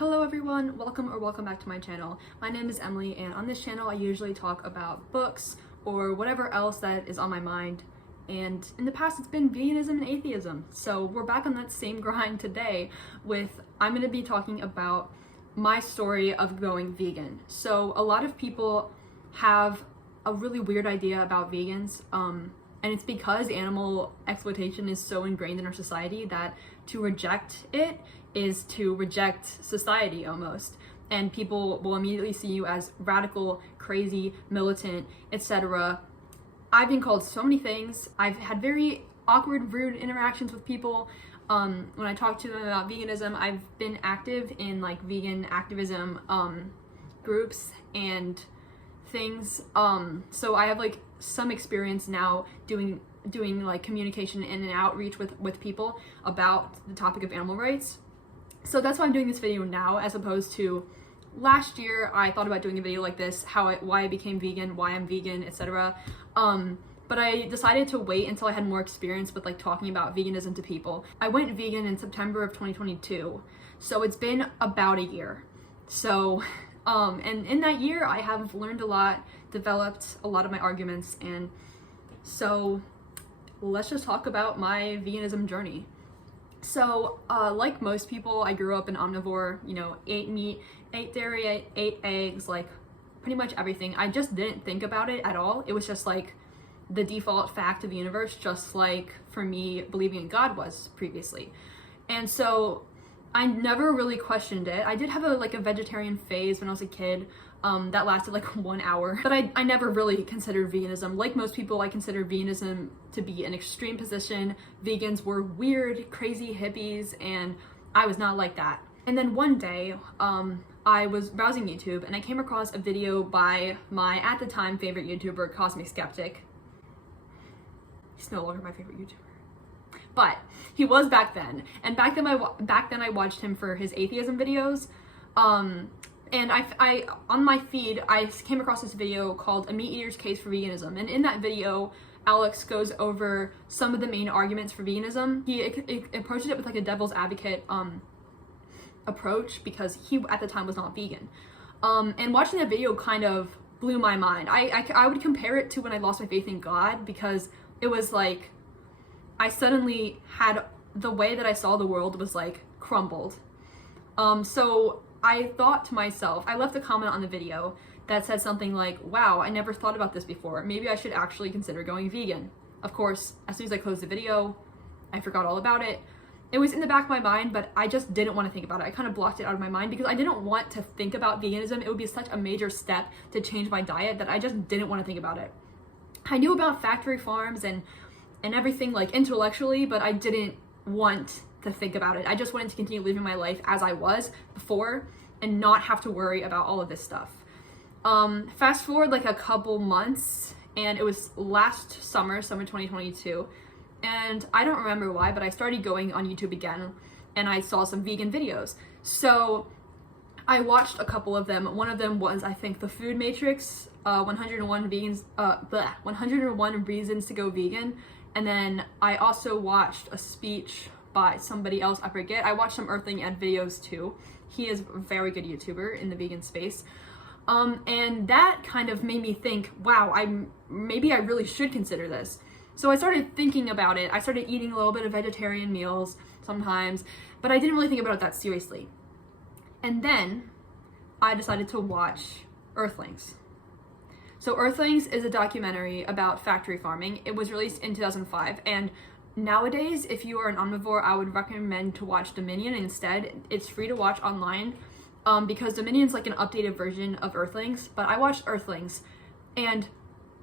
Hello everyone, welcome back to my channel. My name is Emily, and on this channel I usually talk about books or whatever else that is on my mind. And in the past it's been veganism and atheism. So we're back on that same grind today I'm going to be talking about my story of going vegan. So a lot of people have a really weird idea about vegans, and it's because animal exploitation is so ingrained in our society that to reject it is to reject society almost. And people will immediately see you as radical, crazy, militant, etc. I've been called so many things. I've had very awkward, rude interactions with people. When I talk to them about veganism, I've been active in like vegan activism groups and things. So I have like some experience now doing like communication and outreach with people about the topic of animal rights. So that's why I'm doing this video now, as opposed to last year. I thought about doing a video like this, why I became vegan, why I'm vegan, etc. But I decided to wait until I had more experience with like talking about veganism to people. I went vegan in September of 2022, so it's been about a year. So and in that year I have learned a lot, developed a lot of my arguments, and so let's just talk about my veganism journey. So like most people, I grew up an omnivore, ate meat, ate dairy, ate eggs, like pretty much everything. I just didn't think about it at all. It was just like the default fact of the universe, just like for me believing in God was previously. And so I never really questioned it. I did have a vegetarian phase when I was a kid that lasted like 1 hour, but I never really considered veganism. Like most people, I consider veganism to be an extreme position. Vegans were weird, crazy hippies, and I was not like that. And then one day, I was browsing YouTube and I came across a video by my, at the time, favorite YouTuber, Cosmic Skeptic. He's no longer my favorite YouTuber, but he was back then. And back then I watched him for his atheism videos. And I on my feed, I came across this video called A Meat Eater's Case for Veganism. And in that video, Alex goes over some of the main arguments for veganism. He approaches it with like a devil's advocate approach, because he at the time was not vegan. And watching that video kind of blew my mind. I would compare it to when I lost my faith in God, because it was like I suddenly had, the way that I saw the world was like crumbled. So I thought to myself, I left a comment on the video that said something like, wow, I never thought about this before. Maybe I should actually consider going vegan. Of course, as soon as I closed the video, I forgot all about it. It was in the back of my mind, but I just didn't want to think about it. I kind of blocked it out of my mind because I didn't want to think about veganism. It would be such a major step to change my diet that I just didn't want to think about it. I knew about factory farms and everything like intellectually, but I didn't want to think about it. I just wanted to continue living my life as I was before and not have to worry about all of this stuff. Fast forward like a couple months, and it was last summer 2022, and I don't remember why, but I started going on YouTube again and I saw some vegan videos. So I watched a couple of them. One of them was, I think, the Food Matrix, 101 Reasons to Go Vegan. And then I also watched a speech by somebody else, I forget. I watched some Earthling Ed videos too. He is a very good YouTuber in the vegan space. And that kind of made me think, wow, maybe I really should consider this. So I started thinking about it. I started eating a little bit of vegetarian meals sometimes, but I didn't really think about it that seriously. And then I decided to watch Earthlings. So Earthlings is a documentary about factory farming. It was released in 2005, and nowadays, if you are an omnivore, I would recommend to watch Dominion instead. It's free to watch online, because Dominion's like an updated version of Earthlings, but I watched Earthlings, and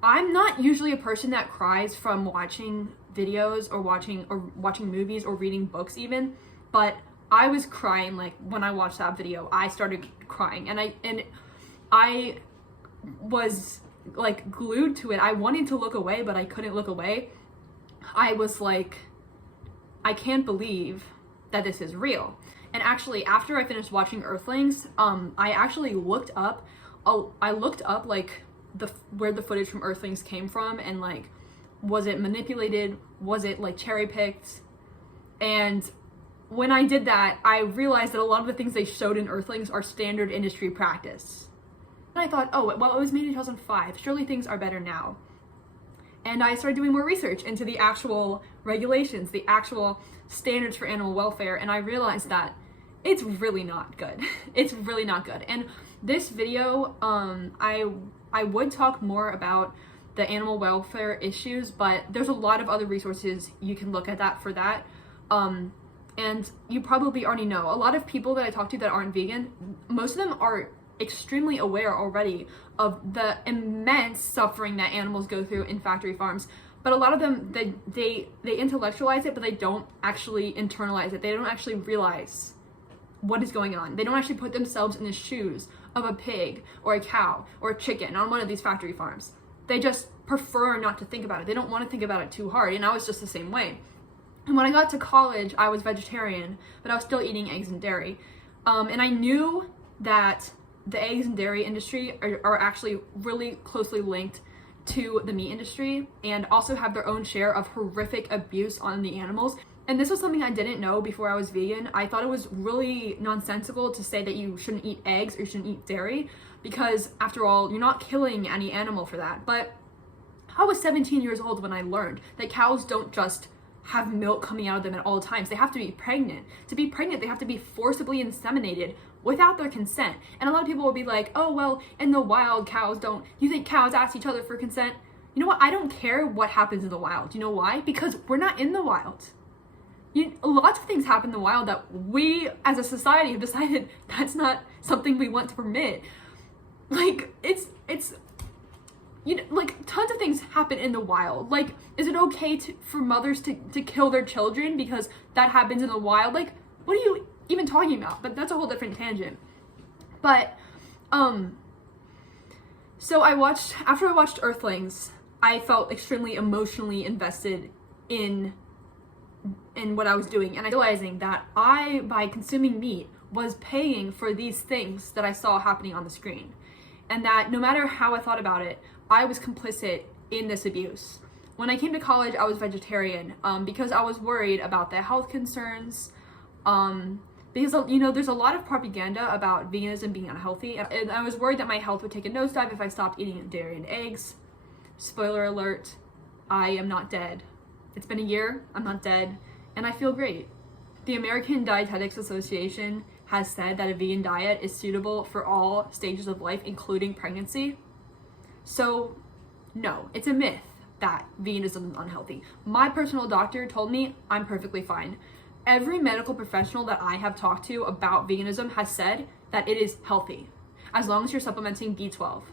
I'm not usually a person that cries from watching videos or watching movies or reading books even, but I was crying. Like when I watched that video, I started crying, and I was like glued to it. I wanted to look away, but I couldn't look away. I was like, I can't believe that this is real. And actually, after I finished watching Earthlings, I actually looked up like where the footage from Earthlings came from, and like, was it manipulated? Was it like cherry picked? And when I did that, I realized that a lot of the things they showed in Earthlings are standard industry practice. And I thought, oh, well, it was made in 2005. Surely things are better now. And I started doing more research into the actual regulations, the actual standards for animal welfare, and I realized that it's really not good. It's really not good. And this video, I would talk more about the animal welfare issues, but there's a lot of other resources you can look at that for that. And you probably already know, a lot of people that I talk to that aren't vegan, most of them are extremely aware already of the immense suffering that animals go through in factory farms. But a lot of them, they intellectualize it, but they don't actually internalize it. They don't actually realize what is going on. They don't actually put themselves in the shoes of a pig or a cow or a chicken on one of these factory farms. They just prefer not to think about it. They don't want to think about it too hard. And I was just the same way. And when I got to college, I was vegetarian, but I was still eating eggs and dairy. And I knew that the eggs and dairy industry are actually really closely linked to the meat industry and also have their own share of horrific abuse on the animals. And this was something I didn't know before I was vegan. I thought it was really nonsensical to say that you shouldn't eat eggs or you shouldn't eat dairy because, after all, you're not killing any animal for that. But I was 17 years old when I learned that cows don't just have milk coming out of them at all times. They have to be pregnant. To be pregnant, they have to be forcibly inseminated without their consent. And a lot of people will be like, oh, well, in the wild, cows don't. You think cows ask each other for consent? You know what? I don't care what happens in the wild. You know why? Because we're not in the wild. Lots of things happen in the wild that we as a society have decided that's not something we want to permit. Like, like tons of things happen in the wild. Like, is it okay for mothers to kill their children because that happens in the wild? Like, what are you even talking about? But that's a whole different tangent. But, so after I watched Earthlings, I felt extremely emotionally invested in what I was doing, and I realizing that I, by consuming meat, was paying for these things that I saw happening on the screen, and that no matter how I thought about it, I was complicit in this abuse. When I came to college, I was vegetarian because I was worried about the health concerns, because, you know, there's a lot of propaganda about veganism being unhealthy, and I was worried that my health would take a nosedive if I stopped eating dairy and eggs. Spoiler alert, I am not dead. It's been a year, I'm not dead, and I feel great. The American Dietetics Association has said that a vegan diet is suitable for all stages of life, including pregnancy. So, no, it's a myth that veganism is unhealthy. My personal doctor told me I'm perfectly fine. Every medical professional that I have talked to about veganism has said that it is healthy, as long as you're supplementing B12.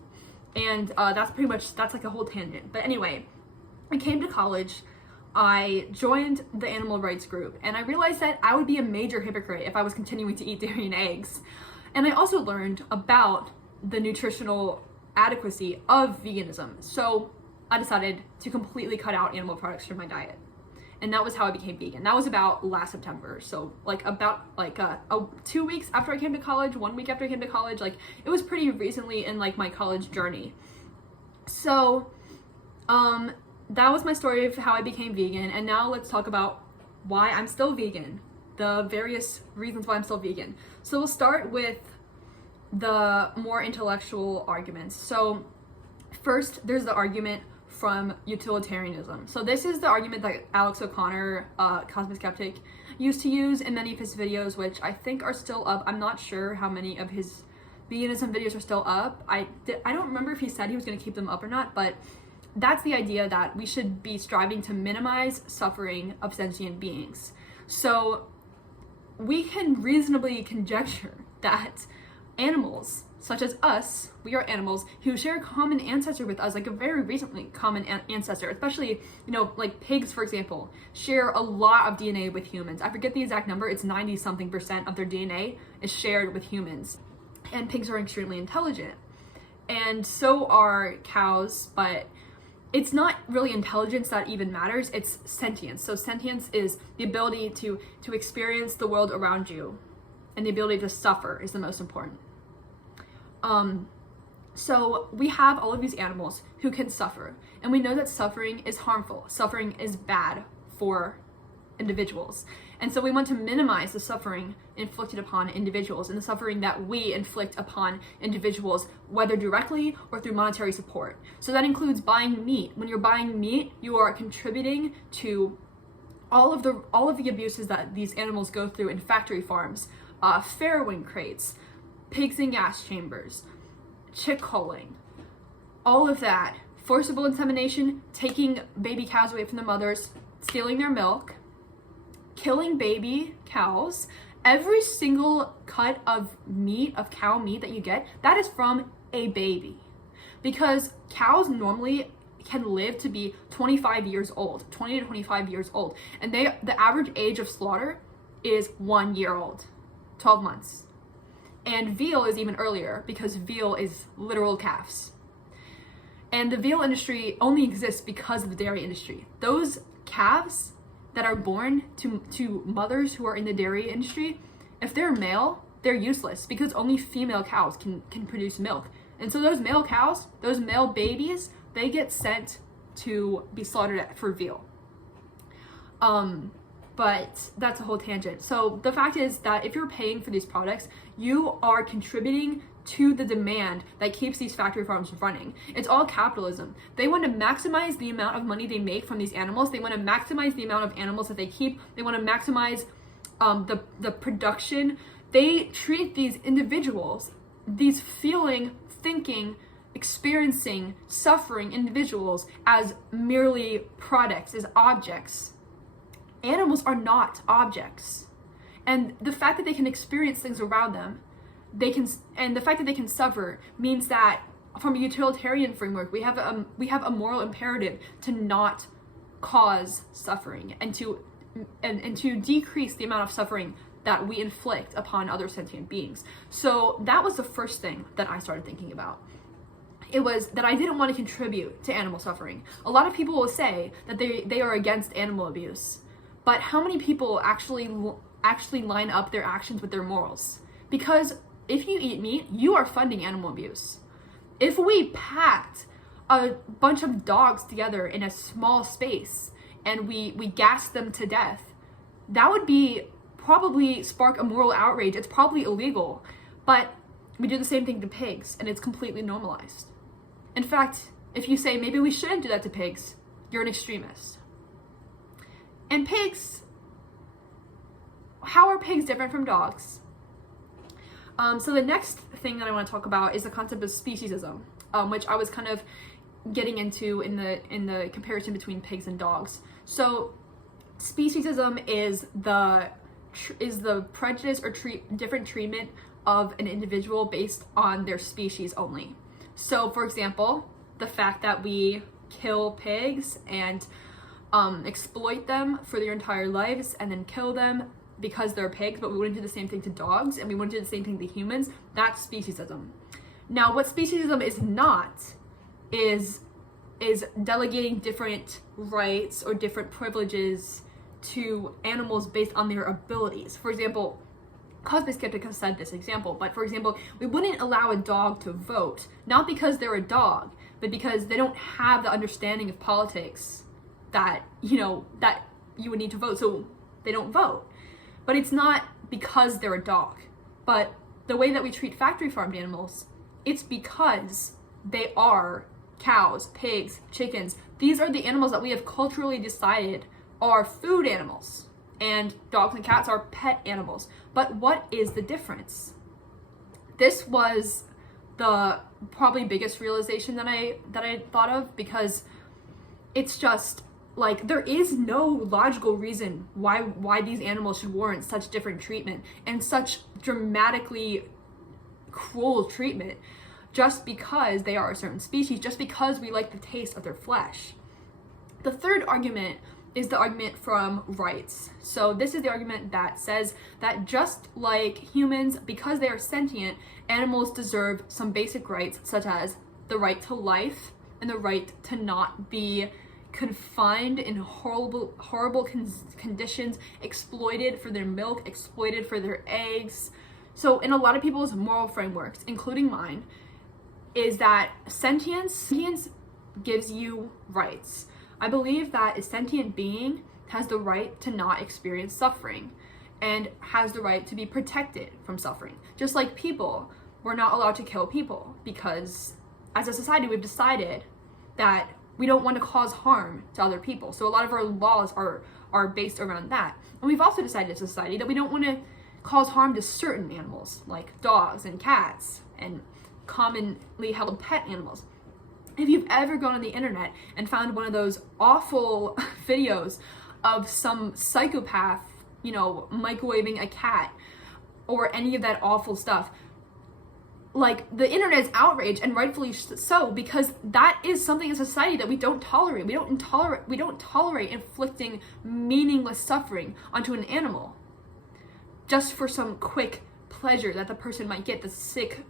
And that's like a whole tangent. But anyway, I came to college, I joined the animal rights group, and I realized that I would be a major hypocrite if I was continuing to eat dairy and eggs. And I also learned about the nutritional adequacy of veganism. So I decided to completely cut out animal products from my diet. And that was how I became vegan. That was about last September. So about 2 weeks after I came to college, 1 week after I came to college, like it was pretty recently in like my college journey. So, that was my story of how I became vegan, and now let's talk about why I'm still vegan, the various reasons why I'm still vegan. So we'll start with the more intellectual arguments. So first, there's the argument from utilitarianism. So this is the argument that Alex O'Connor, Cosmic Skeptic, used to use in many of his videos, which I think are still up. I'm not sure how many of his veganism videos are still up. I don't remember if he said he was going to keep them up or not, but that's the idea that we should be striving to minimize suffering of sentient beings. So we can reasonably conjecture that animals, such as us, we are animals who share a common ancestor with us, like a very recently common ancestor, especially, you know, like pigs, for example, share a lot of DNA with humans. I forget the exact number, it's 90-something% of their DNA is shared with humans. And pigs are extremely intelligent. And so are cows, but it's not really intelligence that even matters, it's sentience. So sentience is the ability to experience the world around you, and the ability to suffer is the most important. So we have all of these animals who can suffer, and we know that suffering is harmful. Suffering is bad for individuals. And so we want to minimize the suffering inflicted upon individuals and the suffering that we inflict upon individuals, whether directly or through monetary support. So that includes buying meat. When you're buying meat, you are contributing to all of the abuses that these animals go through in factory farms, farrowing crates, pigs in gas chambers, chick culling, all of that, forcible insemination, taking baby cows away from their mothers, stealing their milk, killing baby cows. Every single cut of meat, of cow meat that you get, that is from a baby. Because cows normally can live to be 25 years old, 20 to 25 years old. And the average age of slaughter is 1 year old, 12 months. And veal is even earlier because veal is literal calves. And the veal industry only exists because of the dairy industry. Those calves that are born to mothers who are in the dairy industry, if they're male, they're useless because only female cows can produce milk. And so those male cows, those male babies, they get sent to be slaughtered for veal. But that's a whole tangent. So the fact is that if you're paying for these products, you are contributing to the demand that keeps these factory farms running. It's all capitalism. They want to maximize the amount of money they make from these animals. They want to maximize the amount of animals that they keep. They want to maximize the production. They treat these individuals, these feeling, thinking, experiencing, suffering individuals as merely products, as objects. Animals are not objects. And the fact that they can experience things around them, and the fact that they can suffer means that from a utilitarian framework, we have a moral imperative to not cause suffering and to decrease the amount of suffering that we inflict upon other sentient beings. So that was the first thing that I started thinking about. It was that I didn't want to contribute to animal suffering. A lot of people will say that they are against animal abuse, but how many people actually line up their actions with their morals? Because if you eat meat, you are funding animal abuse. If we packed a bunch of dogs together in a small space and we gassed them to death, that would probably spark a moral outrage. It's probably illegal, but we do the same thing to pigs and it's completely normalized. In fact, if you say maybe we shouldn't do that to pigs, you're an extremist. And pigs, how are pigs different from dogs? So the next thing that I want to talk about is the concept of speciesism, which I was kind of getting into in the comparison between pigs and dogs. So speciesism is the prejudice or different treatment of an individual based on their species only. So for example, the fact that we kill pigs and exploit them for their entire lives and then kill them because they're pigs, but we wouldn't do the same thing to dogs and we wouldn't do the same thing to humans, that's speciesism. Now, what speciesism is not is delegating different rights or different privileges to animals based on their abilities. For example, Cosby Skeptic has said this example, but for example, we wouldn't allow a dog to vote, not because they're a dog, but because they don't have the understanding of politics that you would need to vote, so they don't vote. But it's not because they're a dog. But the way that we treat factory farmed animals, it's because they are cows, pigs, chickens. These are the animals that we have culturally decided are food animals. And dogs and cats are pet animals. But what is the difference? This was the probably biggest realization that I thought of, because it's just like there is no logical reason why these animals should warrant such different treatment and such dramatically cruel treatment just because they are a certain species, just because we like the taste of their flesh. The third argument is the argument from rights. So this is the argument that says that just like humans, because they are sentient, animals deserve some basic rights, such as the right to life and the right to not be confined in horrible conditions, exploited for their milk, exploited for their eggs. So in a lot of people's moral frameworks, including mine, is that sentience gives you rights. I believe that a sentient being has the right to not experience suffering and has the right to be protected from suffering. Just like people, we're not allowed to kill people because as a society we've decided that we don't want to cause harm to other people. So a lot of our laws are based around that. And we've also decided as a society that we don't want to cause harm to certain animals like dogs and cats and commonly held pet animals. If you've ever gone on the internet and found one of those awful videos of some psychopath, microwaving a cat or any of that awful stuff, like, the internet is outraged, and rightfully so, because that is something in society that we don't tolerate. We don't tolerate inflicting meaningless suffering onto an animal just for some quick pleasure that the person might get, the sick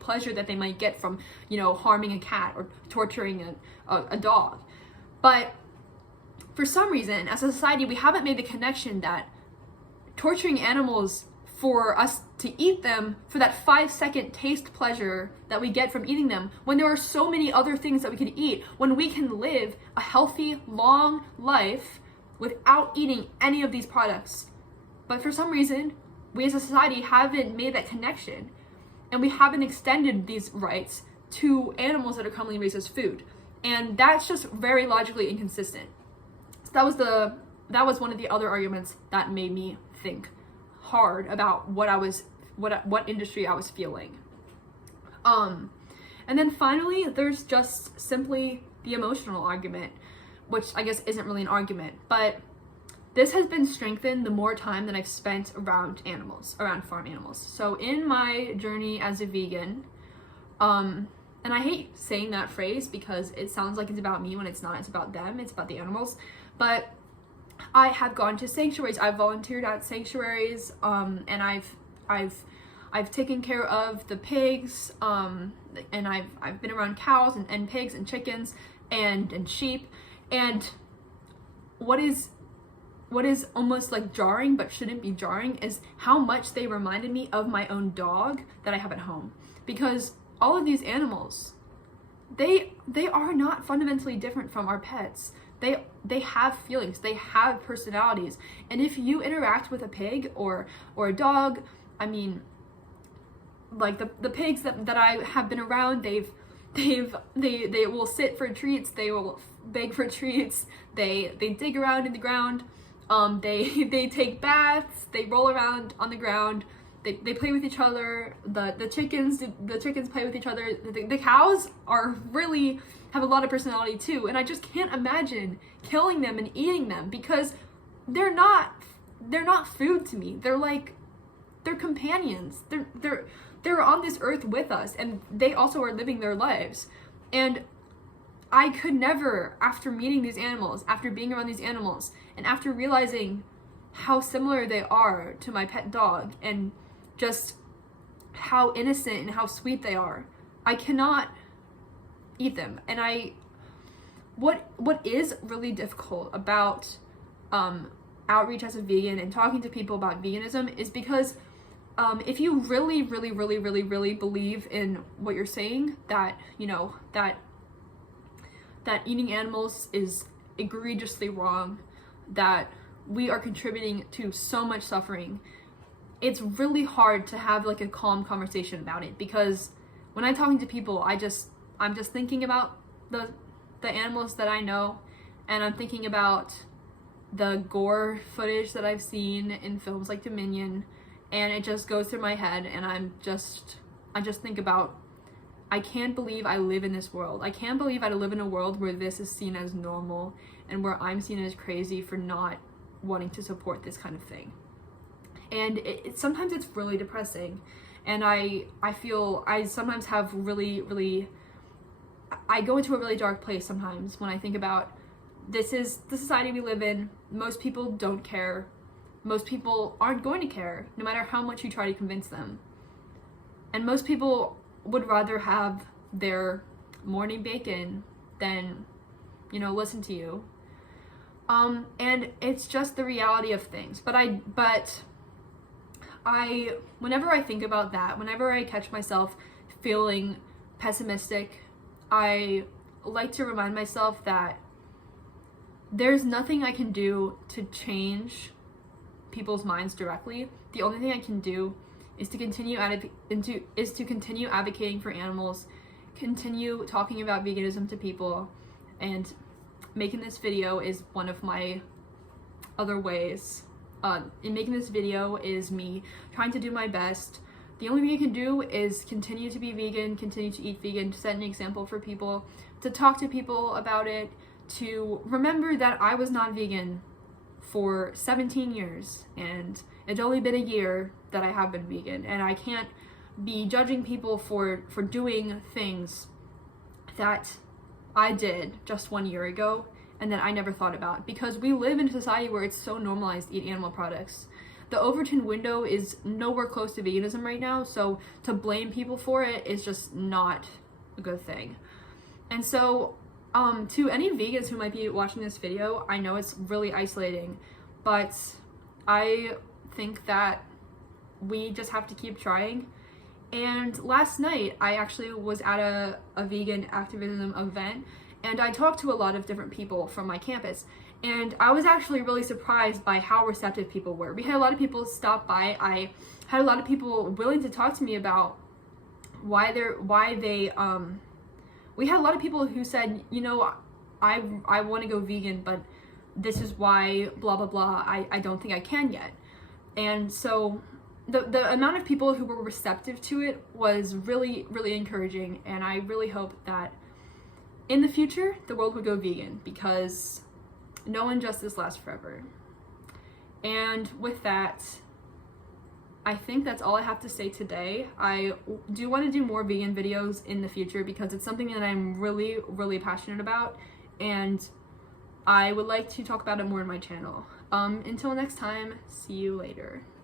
pleasure that they might get from, harming a cat or torturing a dog. But for some reason, as a society, we haven't made the connection that torturing animals for us to eat them for that 5-second taste pleasure that we get from eating them, when there are so many other things that we could eat, when we can live a healthy, long life without eating any of these products. But for some reason, we as a society haven't made that connection, and we haven't extended these rights to animals that are commonly raised as food. And that's just very logically inconsistent. So that was one of the other arguments that made me think hard about what industry I was feeling. And then finally, there's just simply the emotional argument, which I guess isn't really an argument, but this has been strengthened the more time that I've spent around animals, around farm animals. So in my journey as a vegan, and I hate saying that phrase because it sounds like it's about me when it's not. It's about them, it's about the animals. But I have gone to sanctuaries, I've volunteered at sanctuaries, and I've taken care of the pigs, and I've been around cows and pigs and chickens and sheep. And what is almost like jarring but shouldn't be jarring is how much they reminded me of my own dog that I have at home. Because all of these animals, they are not fundamentally different from our pets. They have feelings, they have personalities, and if you interact with a pig or a dog, I mean, like the pigs that I have been around, they will sit for treats, they will beg for treats, they dig around in the ground, they take baths, they roll around on the ground, they play with each other. The chickens play with each other. The cows really have a lot of personality too, and I just can't imagine killing them and eating them because they're not food to me. They're companions. They're on this earth with us, and they also are living their lives. And I could never, after meeting these animals, after being around these animals, and after realizing how similar they are to my pet dog and just how innocent and how sweet they are, I cannot eat them. And what is really difficult about outreach as a vegan and talking to people about veganism is because if you really believe in what you're saying, that that eating animals is egregiously wrong, that we are contributing to so much suffering, it's really hard to have like a calm conversation about it. Because when I'm talking to people, I'm just thinking about the animals that I know, and I'm thinking about the gore footage that I've seen in films like Dominion, and it just goes through my head, and I just think about, I can't believe I live in this world. I can't believe I live in a world where this is seen as normal and where I'm seen as crazy for not wanting to support this kind of thing. And sometimes it's really depressing, and I feel I sometimes have I go into a really dark place sometimes when I think about, this is the society we live in. Most people don't care. Most people aren't going to care, no matter how much you try to convince them. And most people would rather have their morning bacon than, listen to you. And it's just the reality of things. But whenever I think about that, whenever I catch myself feeling pessimistic, I like to remind myself that there's nothing I can do to change people's minds directly. The only thing I can do is to continue advocating for animals, continue talking about veganism to people, and making this video is one of my other ways. In making this video is me trying to do my best. The only thing I can do is continue to be vegan, continue to eat vegan, to set an example for people, to talk to people about it, to remember that I was not vegan for 17 years, and it's only been a year that I have been vegan, and I can't be judging people for doing things that I did just 1 year ago and that I never thought about, because we live in a society where it's so normalized to eat animal products. The Overton window is nowhere close to veganism right now, so to blame people for it is just not a good thing. And so to any vegans who might be watching this video, I know it's really isolating, but I think that we just have to keep trying. And last night, I actually was at a vegan activism event, and I talked to a lot of different people from my campus, and I was actually really surprised by how receptive people were. We had a lot of people stop by. I had a lot of people willing to talk to me about we had a lot of people who said, you know, I want to go vegan, but this is why blah blah blah, I don't think I can yet. And so the amount of people who were receptive to it was really, really encouraging, and I really hope that in the future the world would go vegan, because no injustice lasts forever. And with that, I think that's all I have to say today. I do want to do more vegan videos in the future because it's something that I'm really, really passionate about, and I would like to talk about it more on my channel. Until next time, see you later.